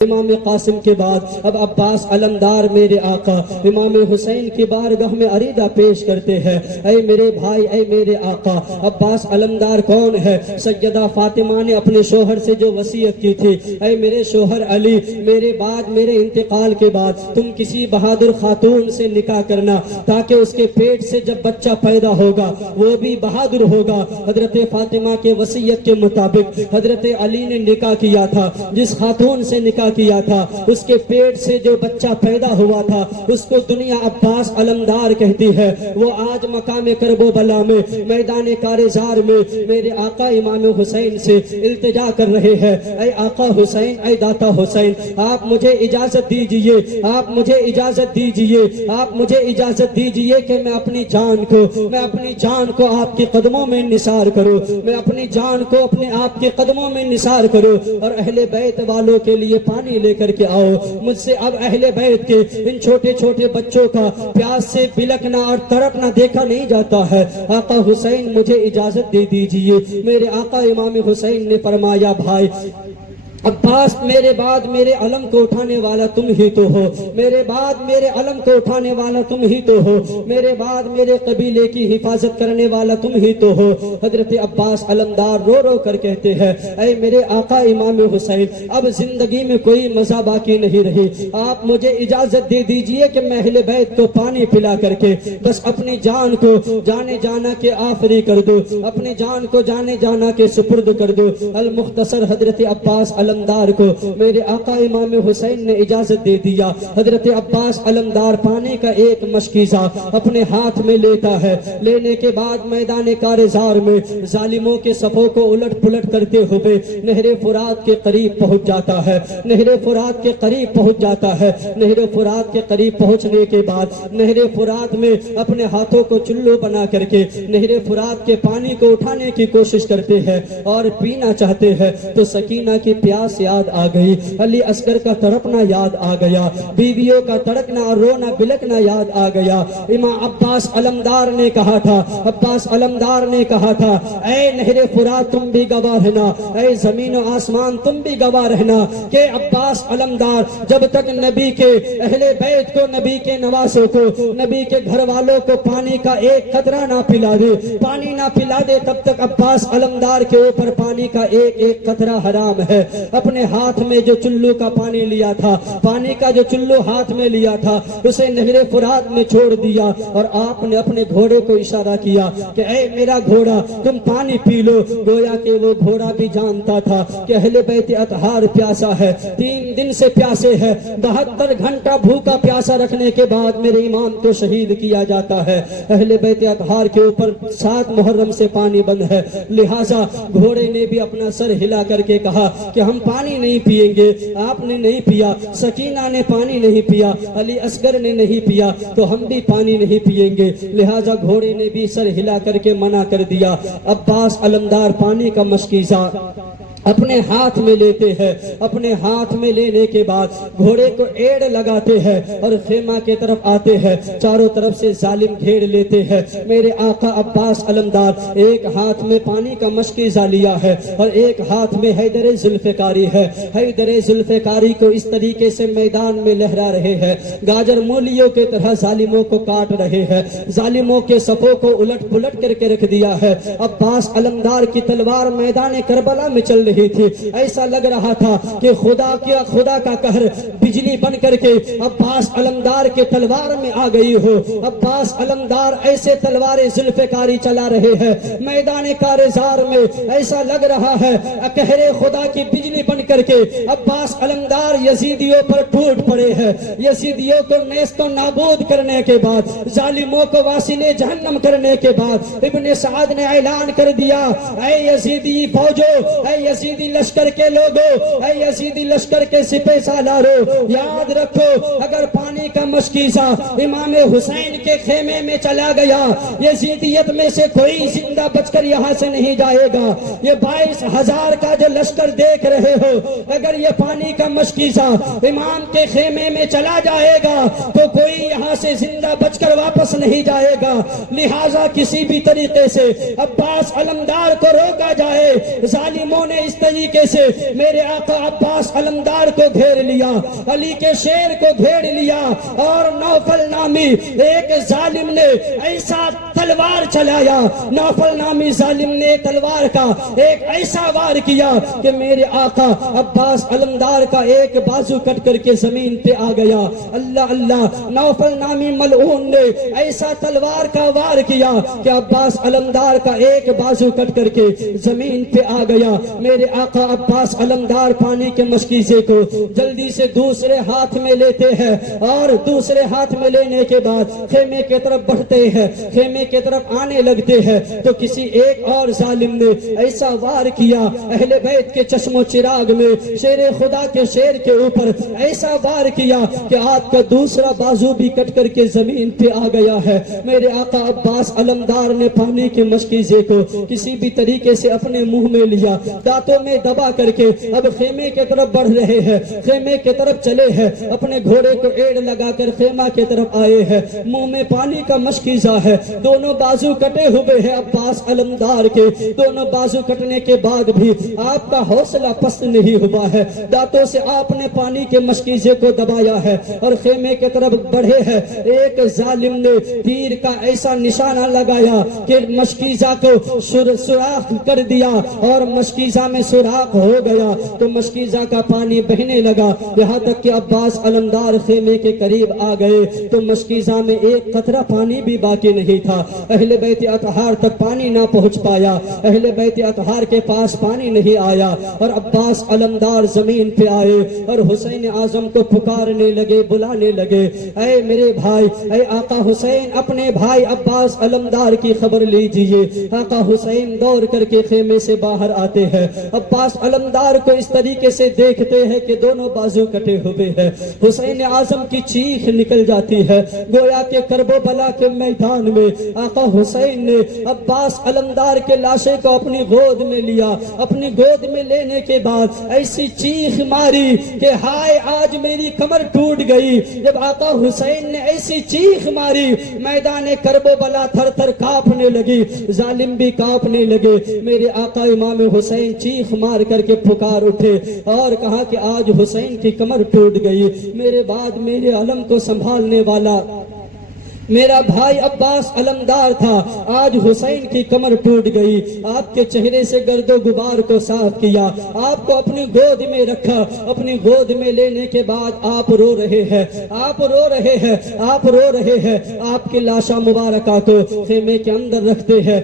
امام قاسم کے بعد اب عباس علمدار میرے آقا امام حسین کی بارگاہ میں عریضہ پیش کرتے ہیں، اے میرے بھائی، اے میرے آقا۔ عباس علمدار کون ہے؟ سیدہ فاطمہ نے اپنے شوہر سے جو وصیت کی تھی، اے میرے شوہر علی، میرے بعد، میرے انتقال کے بعد تم کسی بہادر خاتون سے نکاح کرنا تاکہ اس کے پیٹ سے جب بچہ پیدا ہوگا وہ بھی بہادر ہوگا۔ حضرت فاطمہ کے وصیت کے مطابق حضرت علی نے نکاح کیا تھا، جس خاتون سے نکاح کیا تھا اس کے پیٹ سے جو بچہ پیدا ہوا تھا اس کو دنیا عباس علمدار کہتی ہے۔ وہ آج مقام کرب و بلا میں میدان کارزار میں میرے آقا امام حسین سے التجا کر رہے ہیں، اے آقا حسین، اے داتا حسین، آپ مجھے اجازت دیجئے، آپ مجھے اجازت دیجئے، آپ مجھے اجازت دیجئے کہ میں اپنی جان کو آپ کے قدموں میں نثار کروں، میں اپنی جان کو اپنے آپ کے قدموں میں نثار کروں، اور اہل بیت والوں کے لیے پانی لے کر کے آؤ۔ مجھ سے اب اہل بیت کے ان چھوٹے چھوٹے بچوں کا پیاس سے بلکنا اور تڑپنا دیکھا نہیں جاتا ہے۔ آقا حسین مجھے اجازت دے دیجئے۔ میرے آقا امام حسین نے فرمایا، بھائی عباس، میرے بعد میرے علم کو اٹھانے والا تم ہی تو ہو، میرے بعد میرے علم کو اٹھانے والا تم ہی تو ہو، میرے بعد میرے قبیلے کی حفاظت کرنے والا تم ہی تو ہو۔ حضرت عباس علمدار رو رو کر کہتے ہیں، اے میرے آقا امام حسین، اب زندگی میں کوئی مزہ باقی نہیں رہی، آپ مجھے اجازت دے دیجئے کہ میں اہل بیت کو پانی پلا کر کے بس اپنی جان کو جانے جانا کے آفری کر دو، اپنی جان کو جانے جانا کے سپرد کر دو۔ المختصر حضرت عباس علمدار کو میرے آقا امام حسین نے اجازت دے دیا۔ حضرت عباس علمدار پانی کا ایک مشکیزہ اپنے ہاتھ میں لیتا ہے، لینے کے بعد میدان کارزار میں ظالموں کے صفوں کو الٹ پلٹ کرتے ہوئے نہر فرات کے قریب پہنچ جاتا ہے، نہر فرات کے قریب پہنچ جاتا ہے۔ نہر فرات کے قریب پہنچنے کے بعد نہر فرات میں اپنے ہاتھوں کو چلو بنا کر کے نہر فرات کے پانی کو اٹھانے کی کوشش کرتے ہیں اور پینا چاہتے ہیں تو سکینہ کی پیاس یاد آ گئی، علی اصغر کا تڑپنا یاد آ گیا، بیویوں کا تڑکنا اور رونا بلکنا یاد آ گیا۔ امام عباس علمدار نے کہا تھا، عباس علمدار نے کہا تھا، اے نہر فرات تم بھی گواہ رہنا، اے زمین و آسمان تم بھی گواہ رہنا کہ عباس علمدار جب تک نبی کے اہل بیت کو، نبی کے نواسوں کو، نبی کے گھر والوں کو پانی کا ایک قطرہ نہ پلا دے، پانی نہ پلا دے، تب تک عباس علمدار کے اوپر پانی کا ایک ایک قطرہ حرام ہے۔ اپنے ہاتھ میں جو چلو کا پانی لیا تھا، پانی کا جو چلو ہاتھ میں لیا تھا، اسے نہر فرات میں چھوڑ دیا اور آپ نے اپنے گھوڑے کو اشارہ کیا کہ اے میرا گھوڑا تم پانی پی لو۔ گویا کہ وہ گھوڑا بھی جانتا تھا کہ اہل بیت اطہار پیاسا ہے، 3 دن سے پیاسے ہے، 72 گھنٹہ بھوکا پیاسا رکھنے کے بعد میرے امام کو شہید کیا جاتا ہے۔ اہل بیت اطہار کے اوپر 7 محرم سے پانی بند ہے، لہٰذا گھوڑے نے بھی اپنا سر ہلا کر کے کہا کہ ہم پانی نہیں پیئیں گے۔ آپ نے نہیں پیا، سکینہ نے پانی نہیں پیا، علی اصغر نے نہیں پیا، تو ہم بھی پانی نہیں پیئیں گے۔ لہٰذا گھوڑے نے بھی سر ہلا کر کے منع کر دیا۔ عباس علمدار پانی کا مشکیزہ اپنے ہاتھ میں لیتے ہیں، اپنے ہاتھ میں لینے کے بعد گھوڑے کو ایڑ لگاتے ہیں اور خیمہ کے طرف آتے ہیں، چاروں طرف سے ظالم گھیر لیتے ہیں۔ میرے آقا عباس علمدار ایک ہاتھ میں پانی کا مشکیزہ لیا ہے اور ایک ہاتھ میں حیدر ذوالفقاری ہے۔ حیدر ذوالفقاری کو اس طریقے سے میدان میں لہرا رہے ہیں، گاجر مولیوں کے طرح ظالموں کو کاٹ رہے ہیں، ظالموں کے صفوں کو الٹ پلٹ کر کے رکھ دیا ہے۔ عباس علمدار کی تلوار میدان کربلا میں چل رہی تھی، ایسا لگ رہا تھا کہ خدا کا قہر بجلی بن کر کے عباس علمدار کے تلوار میں آ گئی ہو۔ عباس علمدار ایسے تلوار ذوالفقاری چلا رہے ہیں میدان کارزار میں، ایسا لگ رہا ہے قہر خدا کی بجلی بن کر کے عباس علمدار یزیدیوں پر ٹوٹ پڑے ہیں۔ یزیدیوں کو نیست و نابود کرنے کے بعد، ظالموں کو واصل جہنم کرنے کے بعد ابن سعد نے اعلان کر دیا، اے یزیدی فوجو، اے یزیدی لشکر کے لوگو، اے یزیدی لشکر کے سپہ سالارو، یاد رکھو اگر پانی کا مشکیزہ امام حسین کے خیمے میں چلا گیا، یزیدیت میں سے کوئی زندہ بچ کر یہاں سے نہیں جائے گا۔ یہ 22,000 کا جو لشکر دیکھ رہے ہو، اگر یہ پانی کا مشکیزہ امام کے خیمے میں چلا جائے گا تو کوئی یہاں سے زندہ بچ کر واپس نہیں جائے گا۔ لہٰذا کسی بھی طریقے سے عباس علمدار کو روکا جائے۔ ظالموں نے اس طریقے سے میرے آقا عباس علمدار کو گھیر لیا، علی کے شیر کو گھیر لیا، اور نوفل نامی ایک ظالم نے ایسا تلوار چلایا، نوفل نامی ظالم نے تلوار کا ایک ایسا وار کیا کہ میرے آقا عباس علمدار کا ایک بازو کٹ کر کے زمین پہ آ گیا۔ اللہ اللہ، نوفل نامی ملعون نے ایسا تلوار کا وار کیا کہ عباس علمدار کا ایک بازو کٹ کر کے زمین پہ آ گیا۔ میرے آقا عباس علمدار پانی کے مشکیزے کو جلدی سے دوسرے ہاتھ میں لیتے ہیں، اور دوسرے ہاتھ میں لینے کے بعد خیمے کی طرف بڑھتے ہیں، خیمے کی طرف آنے لگتے ہیں تو کسی ایک اور ظالم نے ایسا وار کیا اہل بیت کے چشم و چراغ میں، شیر خدا کے شیر کے اوپر ایسا وار کیا کہ آپ کا دوسرا بازو بھی کٹ کر کے زمین پہ آ گیا ہے۔ میرے آقا عباس علمدار نے پانی کے مشکیزے کو کسی بھی طریقے سے اپنے منہ میں لیا، دانتوں میں دبا کر کے اب خیمے کی طرف بڑھ رہے ہیں، خیمے کی طرف چلے ہیں، اپنے گھوڑے کو ایڑ لگا کر خیمہ کی طرف آئے ہیں، منہ میں پانی کا مشکیزہ ہے، دونوں بازو کٹے ہوئے ہیں عباس علمدار کے، دونوں بازو کٹنے کے بعد بھی آپ کا حوصلہ پست نہیں ہوا ہے، دانتوں سے آپ نے پانی کے مشکیزے کو دبایا ہے اور خیمے کی طرف بڑھے ہیں۔ ایک ظالم نے تیر کا ایسا نشانہ لگایا کہ مشکیزہ کو سوراخ کر دیا اور مشکیزہ میں سوراخ ہو گیا تو مشکیزہ کا پانی بہنے لگا، یہاں تک کہ عباس علمدار خیمے کے قریب آ گئے تو مشکیزہ میں ایک قطرہ پانی بھی باقی نہیں تھا۔ اہل بیت اطہار تک پانی نہ پہنچ پایا، اہل بیت اطہار کے پاس پانی نہیں آیا، اور عباس علمدار زمین پہ آئے اور حسین اعظم کو پکارنے لگے، بلانے لگے، اے میرے بھائی، اے آقا حسین، اپنے بھائی عباس علمدار کی خبر لیجئے۔ آقا حسین دور کر کے خیمے سے باہر آتے ہیں، عباس علمدار کو اس طریقے سے دیکھتے ہیں کہ دونوں بازو کٹے ہوئے ہیں، حسین اعظم کی چیخ نکل جاتی ہے، گویا کہ کرب و بلا کے میدان میں آقا حسین نے عباس علمدار کے لاشے کو اپنی گود میں لیا، اپنی گود میں لینے کے بعد ایسی چیخ ماری کہ ہائے آج میری کمر ٹوٹ گئی۔ جب آقا حسین نے ایسی چیخ ماری میدان کرب و بلا تھر تھر کانپنے لگی، ظالم بھی کانپنے لگے۔ میرے آقا امام حسین چیخ مار کر کے پکار اٹھے اور کہا کہ آج حسین کی کمر ٹوٹ گئی، میرے بعد میرے علم کو سنبھالنے والا میرا بھائی عباس علمدار تھا، آج حسین کی کمر ٹوٹ گئی۔ آپ کے چہرے سے گرد و غبار کو صاف کیا، آپ کو اپنی گود میں رکھا، اپنی گود میں لینے کے بعد آپ رو رہے ہیں، آپ رو رہے ہیں، آپ رو رہے ہیں، آپ کی لاشا مبارکہ کو خیمے کے اندر رکھتے ہیں۔